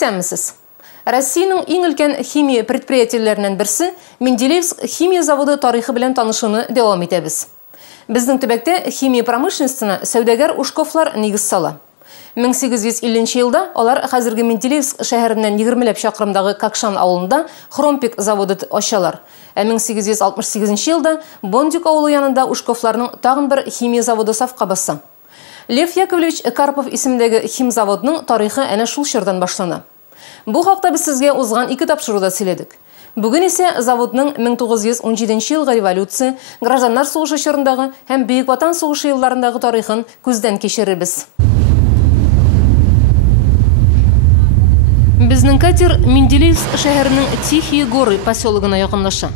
Исәнмесез. Россияның иң өлкән химия предприятиеләреннән берсе Менделеевск химия заводы тарихы белән танышуны дәвам итәбез. Безнең төбәктә химия промышленностена сәүдәгәр Ушковлар нигез сала. 1850 елда алар хәзерге Менделеевск шәһәреннән 20 чакрымдагы Какшан авылында Хромпик заводы ачалар. 1868 елда Бондюк авылы янында Ушковларның тагын бер химия заводы сафка баса. Лев Яковлевич Карпов исемендәге химзаводның тарихы әнә шул чордан башлана. Бу хакта без сезгә узган 2 тапшыруда сөйләдек. Бүген исә заводның 1917 елгы революция, гражданнар сугышы чорындагы һәм Бөек Ватан сугышы елларындагы тарихын күздән кичерербез. Безнең катер Менделеевск шәһәренең Тихие горы поселогына якынлаша.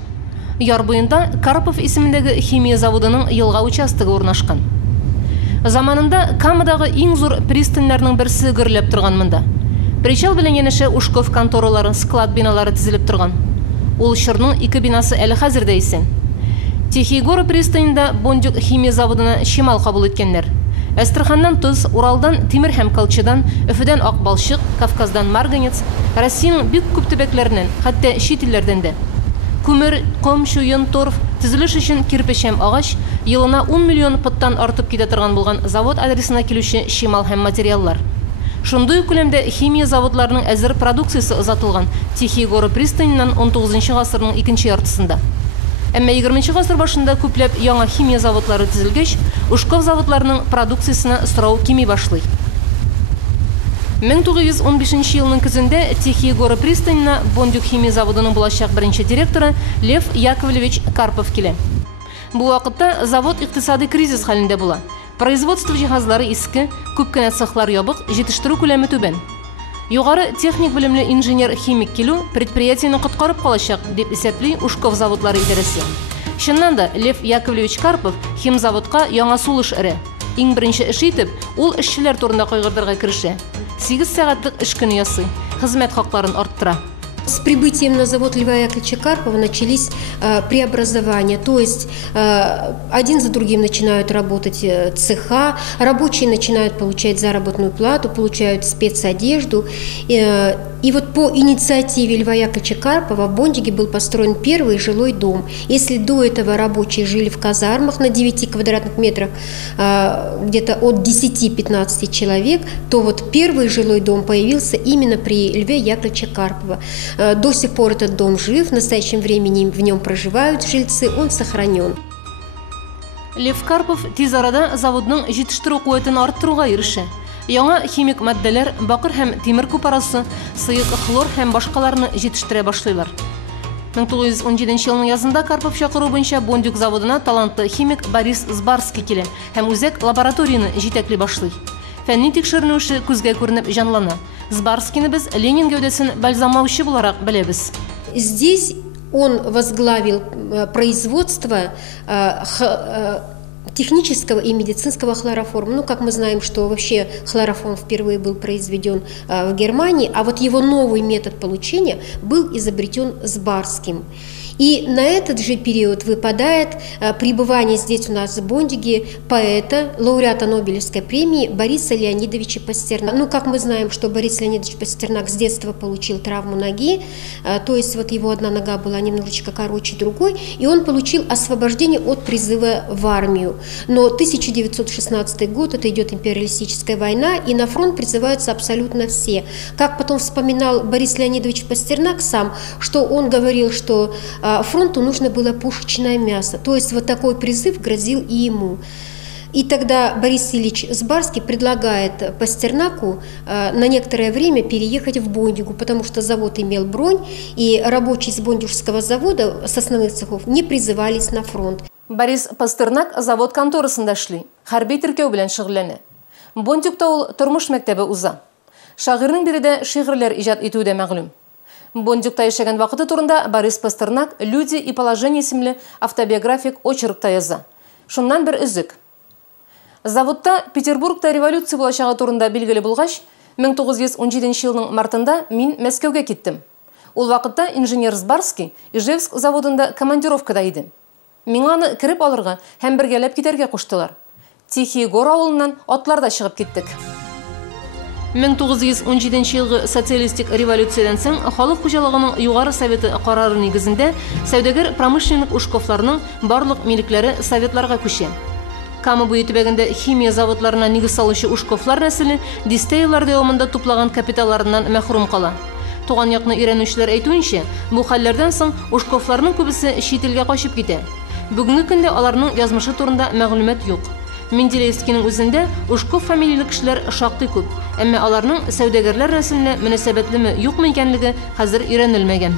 Яр буенда Карпов исемендәге химия заводының елга участогы урнашкан. Заманында Камадагы иң зур пристаньларның берсе гөрләп торган монда. Причал белән янәшә Ушков конторалары, склад биналары тезелеп торган. Ул чорның 2 бинасы әле хәзердә исән. Тихие горы пристаньында Бондюк химия заводына чимал кабул иткәннәр. Астраханнан тоз, Уралдан тимер һәм калчыдан, Өфөдән ак балчык, Кавказдан марганец, Россиянең бик күп төбәкләреннән, хәтта чит илләрдән дә. Күмер, ком, чуен, торф, төзелеш өчен кирпеч һәм агач, елына 10 миллион пыттан артып китә торган булган завод адресына килүче чимал һәм материаллар. Шундый күләмдә химия заводларының әзер продукциясы озатылган Тихие горы пристаненнан 19 гасырның 2нче яртысында. Әмма 20 гасыр башында күпләп яңа химия заводлары төзелгәч, Ушков заводларының продукциясына сорау кими башлый. 1915 елның көзендә Тихие горы пристанена Бондюк химия заводының булачак беренче директоры Лев Яковлевич Карпов килә. Бу вакытта завод икътисади кризис хәлендә була. Производство җиһазлары иске, күп кенә цехлар ябык, җитештерү күләме түбән. Югары техник белемле инженер-химик килү предприятиене коткарып калачак дип исәпли Ушков заводлары идарәсе. Чыннан да Лев Яковлевич Карпов химзаводка яңа сулыш өрә. Иң беренче эш итеп, ул эшчеләр турында кайгырдырга кирешә. 8 сәгатьлек эш көне ясый, хезмәт хакларын арттыра. С прибытием на завод Льва Яковлевича Карпова начались преобразования, то есть один за другим начинают работать цеха, рабочие начинают получать заработную плату, получают спецодежду. И вот по инициативе Льва Яковлевича Карпова в Бондюге был построен первый жилой дом. Если до этого рабочие жили в казармах на 9 квадратных метрах, где-то от 10-15 человек, то вот первый жилой дом появился именно при Льве Яковлевиче Карпова. До сих пор этот дом жив, в настоящем времени в нем проживают жильцы, он сохранен. Лев Карпов тиз арада заводның җитештерү куәтен арттыруга ирешә. Яңа химик матдәләр, бакыр һәм тимер купарасы, сыек хлор һәм башкаларны җитештерә башлыйлар. 1917 елның язында Карпов чакыру буенча Бондюк заводына талантлы химик Борис Збарский килә һәм үзәк лабораторияны җитәкли башлый. Фәнни тикшеренү эше күзгә күренеп җанлана. Збарскийны без Ленин гәүдәсен бальзамлаучы буларак беләбез. Здесь он возглавил производство технического и медицинского хлороформа. Ну, как мы знаем, что вообще хлороформ впервые был произведен в Германии, а вот его новый метод получения был изобретен Збарским. И на этот же период выпадает пребывание здесь у нас в Бондюге поэта, лауреата Нобелевской премии Бориса Леонидовича Пастернака. Ну, как мы знаем, что Борис Леонидович Пастернак с детства получил травму ноги, то есть вот его одна нога была немножечко короче другой, и он получил освобождение от призыва в армию. Но 1916 год, это идет империалистическая война, и на фронт призываются абсолютно все. Как потом вспоминал Борис Леонидович Пастернак сам, что он говорил, что фронту нужно было пушечное мясо. То есть вот такой призыв грозил и ему. И тогда Борис Ильич Збарский предлагает Пастернаку на некоторое время переехать в Бондюгу, потому что завод имел бронь, и рабочие с Бондюжского завода, с основных цехов, не призывались на фронт. Борис Пастернак завод конторасында эшли, хәрби теркәү белән шөгыльләнә. Бондюгта ул тормыш мәктәбе уза. Шагыйрьнең биредә шигырьләр иҗат итүе дә мәгълүм. Бондюгта яшәгән вакыты турында Борис Пастернак «Люди и положение» исемле автобиографик очеркта яза. Шуннан бер үзек. Заводта Петербургта революция булачагы турында билгеле булгач, 1917 елның мартында мин Мәскәүгә киттем. Ул вакытта инженер Збарский Ижевск заводында командировкада иде. Миңа аны кирип алырга һәм бергәләп китәргә куштылар. Тихие горы авылыннан атларда чыгып киттек. 1917 жылғы социалистик революциядан соң халық хуҗалыгының югары советы карары нигезендә сәүдәгәр промышленник ушковларның барлык милекләре советларга күчә. Кама буе төбәгендә химия заводларына нигез салучы ушковлар нәселе дистәйләр дәвамында туплаган капиталларыннан мәхрүм кала. Туган якны өйрәнүчеләр әйтүенчә, бу хәлләрдән соң ушковларның күбесе чит илгә качып китә. Бүгенге көндә аларның язмышы турында мәгълүмат юк. Менделеевскийның үзендә Ушков фамилияле кешеләр шактый күп, әмма аларның сәүдәгәрләр рәсеменә мөнәсәбәтлеме, юкмы икәнлеге хәзер өйрәнелмәгән.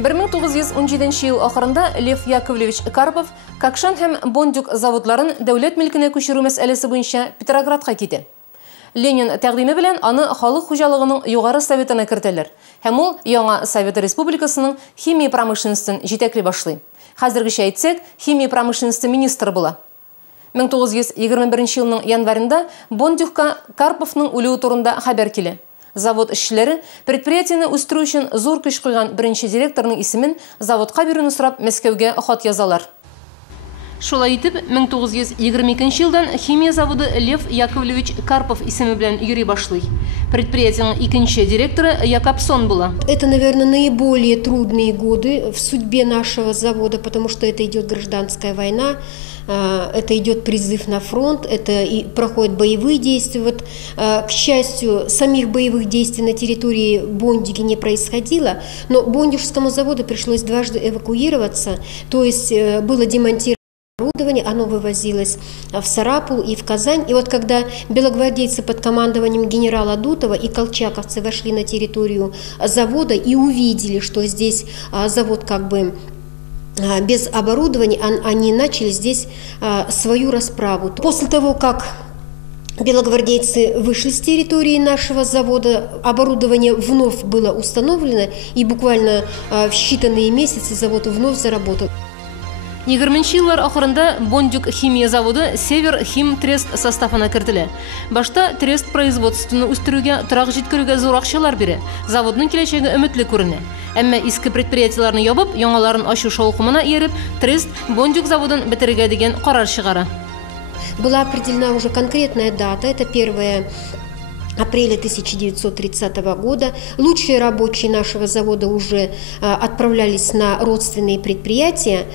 1917 ел ахырында Лев Яковлевич Карпов Какшан һәм Бондюг заводларын дәүләт милкенә күчерү мәсьәләсе буенча Петроградка китә. Ленин тәкъдиме белән аны халык хуҗалыгының югары советына кертәләр, һәм ул яңа Совет Республикасының химия промышленностен җитәкли башлый. Хәзергечә әйтсәк, химия промышленности министры була. 1921 елның январында Бондюгка Карповның үлүе турында хәбәр килә. Завод эшчеләре предприятияны үстерү өчен зур көч куйган беренче директорның исемен заводка бирүне сорап Мәскәүгә хат язалар. Шулай итеп, 1922 елдан химия заводы Лев Яковлевич Карпов исеме белән йөри башлый. Предприятиянең икенче директоры Якобсон була. Это, наверное, наиболее трудные годы в судьбе нашего завода, потому что это идет гражданская война. Это идет призыв на фронт, это и проходят боевые действия. Вот, к счастью, самих боевых действий на территории Бондюги не происходило, но Бондюжскому заводу пришлось дважды эвакуироваться, то есть было демонтировано оборудование, оно вывозилось в Сарапул и в Казань. И вот когда белогвардейцы под командованием генерала Дутова и колчаковцы вошли на территорию завода и увидели, что здесь завод как бы без оборудования, они начали здесь свою расправу. После того, как белогвардейцы вышли с территории нашего завода, оборудование вновь было установлено, и буквально в считанные месяцы завод вновь заработал. 20 еллар ахырында Бондюг химия заводы Север Хим Трест составына кертелә. Башта трест производствоны үстерүгә, торак җиткерүгә зур акчалар бирә. Заводның киләчәге өметле күренә. Әмма иске предприятиеләрне ябып, яңаларын ачу шаукымына ияреп, трест Бондюг заводын бетерергә дигән карар чыгара. Была определена уже конкретная дата, это 1 апреля 1930 года. Лучшие рабочие нашего завода уже отправлялись на родственные предприятия.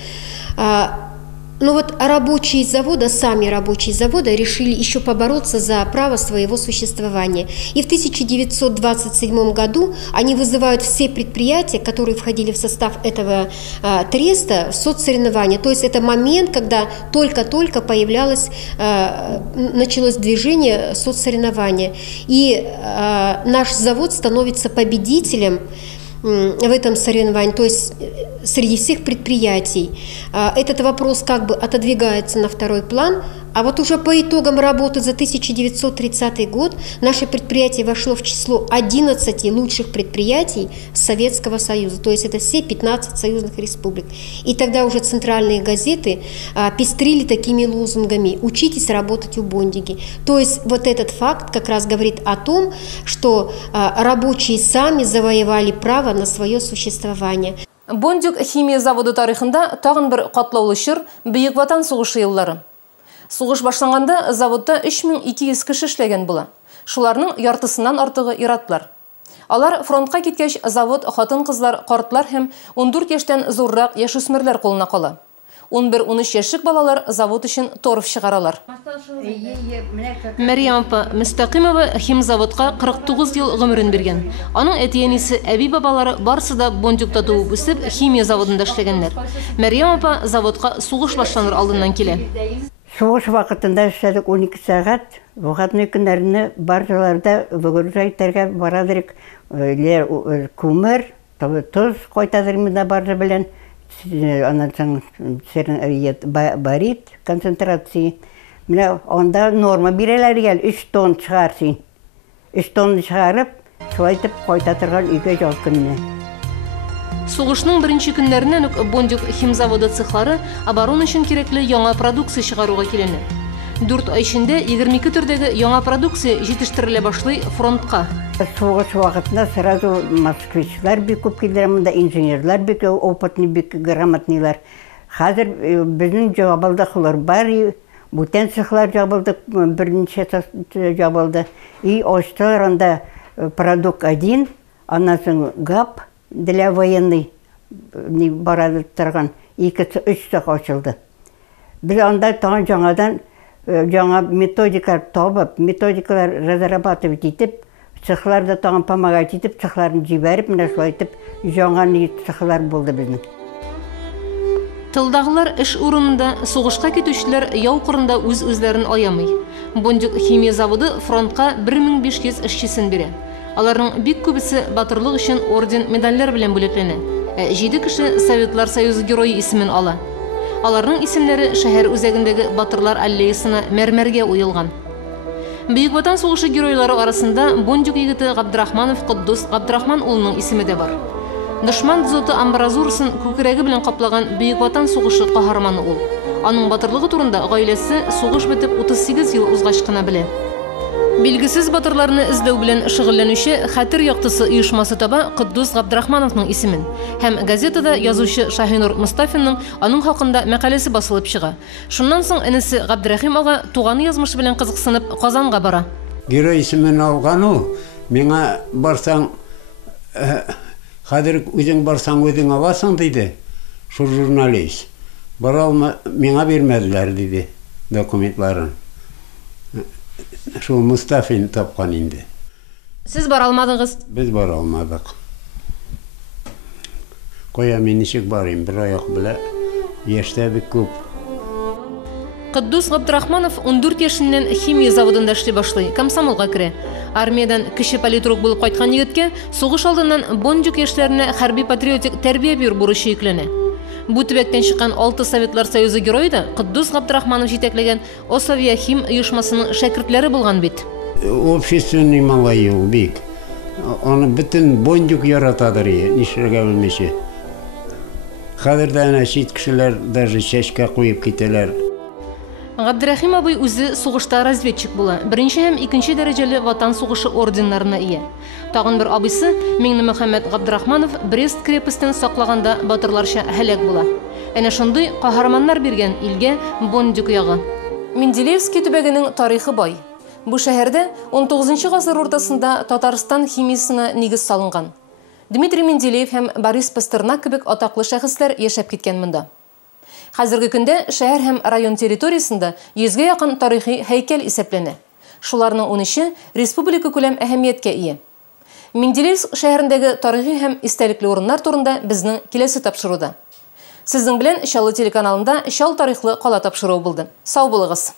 Но вот рабочие завода, сами рабочие завода решили еще побороться за право своего существования. И в 1927 году они вызывают все предприятия, которые входили в состав этого треста, в соцсоревнования. То есть это момент, когда только-только началось движение соцсоревнования. И наш завод становится победителем в этом соревновании, то есть среди всех предприятий. Этот вопрос как бы отодвигается на второй план, а вот уже по итогам работы за 1930 год наше предприятие вошло в число 11 лучших предприятий Советского Союза, то есть это все 15 союзных республик. И тогда уже центральные газеты пестрили такими лозунгами: «Учитесь работать у Бондюги». То есть вот этот факт как раз говорит о том, что рабочие сами завоевали право на свое существование. Бондюг химия заводы тарихында тагын бер катлаулы чор Бөек Ватан сугышы еллары. Сугыш башланганда заводта 3200 кеше эшләгән була. Шуларның яртысыннан артыгы иратлар. Алар фронтка киткәч, завод хатын-кызлар, картлар һәм 14 яшьтән зуррак яшүсмерләр кулына кала. 11-13 яшьлек балалар завод өчен торф чыгаралар. Мәрьям апа Мөстәкыймова химзаводка 49 ел гомерен биргән. Аның әти-әнисе, әби-бабалары барысы да Бондюгта туып үсеп, химия заводында эшләгәннәр. Мәрьям апа заводка сугыш башланыр алдыннан килә. Сугыш вакытында эшләдек 12 сәгать. Вакытны көннәрне баржаларда выгружайтырга барадырык. Күмер, тоз кайтадыр монда баржа белән. Анан барит концентрации. Менә анда норма бирәләр икән, 3 тонн чыгарсын. 3 тонн чыгарып, шулай итеп кайта торган өйгә ял көнне. Сугышның беренче көннәреннән үк Бондюг химзаводы цехлары оборона өчен кирәкле яңа продукция чыгаруга киләне. 4 ай эчендә 22 төрдәге яңа продукция җитештерелә башлый фронтка. Сугыш вакытында сразу москвичлар бик күп килдерә, монда инженерлар бик опытный, бик грамотныйлар. Хәзер безнең җавабылда хулар бар, Бүтән цехлар жабылды, бірінші жабылды. И açtılar анда продукт один, андан соң ГАП для военный барады тұрған 2-3 цех açıldı. Biz анда тағын жаңадан жаңа методикалар табып, методикалар разрабатывать етіп, цехларда тағын помогать етіп, цехларын жіберіп, мына шулай етіп, жаңа цехлар болды біздің. Тылдағылар іш урынында соғышқа кетушілер яу қырында өз-өзлерін аямый. Бондюк химия заводы фронтқа 1500 ішчесін бере. Аларның бик көбісі батырлық үшін орден медальлер білен бүлеклене. 7 кіші Советлар Союзы геройы исемен ала. Аларның исемләре шәһәр үзәгендәге батырлар аллеясына мәрмәргә уелган. Бөек Ватан сугышы геройлары арасында Бондюк егете Габдрахманов Куддус Габдрахман улының исеме дә бар. Дошман дзоты амбразурасын күкрәге белән каплаган Бөек Ватан сугышы каһарманы ул. Аның батырлыгы турында гаиләсе сугыш бетеп 38 ел узгач кына белә. Билгесез батырларны эзләү белән шөгыльләнүче Хәтер яктысы оешмасы таба Куддус Габдрахмановның исемен. Һәм газетада язучы Шаһинур Мустафинның аның хакында мәкаләсе басылып чыга. Шуннан соң энесе Габдрахим ага туганы язмышы белән кызыксынып Казанга бара. Герой исемен алган ул. Миңа барсаң, хәзер үзең барсаң үзең аласың диде. Шул журналист. Бара алма, миңа бирмәделәр диде документларын. Шул Мустафин тапкан инде. Сез бара алмадыгыз? Без бара алмадык. Коя мен ничек барыйм, бер аяк белән яшьтә бик күп. Куддус Габдрахманов 14 яшеннән химия заводында эшли башлый, комсомолга керә. Армиядан кеше политрук булып кайткан егеткә сугыш алдыннан Бондюк яшьләренә хәрби патриотик тәрбия бирү бурычы йөкләнә. Бу төбәктән чыккан 6 Советлар Союзы герое да Куддус Габдрахманов җитәкләгән Осавия-Хим оешмасының шәкертләре булган бит. Общественный малай ул бик. Аны бөтен Бондюк яратадыр, нишләргә белмичә. Хәзер дә әнә чит кешеләр даже чәчкә куеп китәләр. Габдрахим абый үзе сугышта разведчик була. Беренче һәм икенче дәрәҗәле Ватан сугышы орденнарына ия. Тагын бер абыйсы Миңнемөхәммәд Габдрахманов Брест крепостен саклаганда батырларча һәлак була. Әнә шундый каһарманнар биргән илгә Бондюк ягы. Менделеевский төбәгенең тарихы бай. Бу шәһәрдә 19 гасыр уртасында Татарстан химиясына нигез салынган. Дмитрий Менделеев һәм Борис Пастернак кебек атаклы шәхесләр яшәп киткән монда. Хәзерге көндә шәһәр һәм район территориясендә 100-гә якын тарихи һәйкәл исәпләнә. Шуларның 13-е республика күләм әһәмияткә ия. Менделеевск шәһәрендәге тарихи һәм истәлекле урыннар турында безнең киләсе тапшыруда. Сезнең белән Чаллы телеканалында Чал тарихлы кала тапшыруы булды. Сау булыгыз.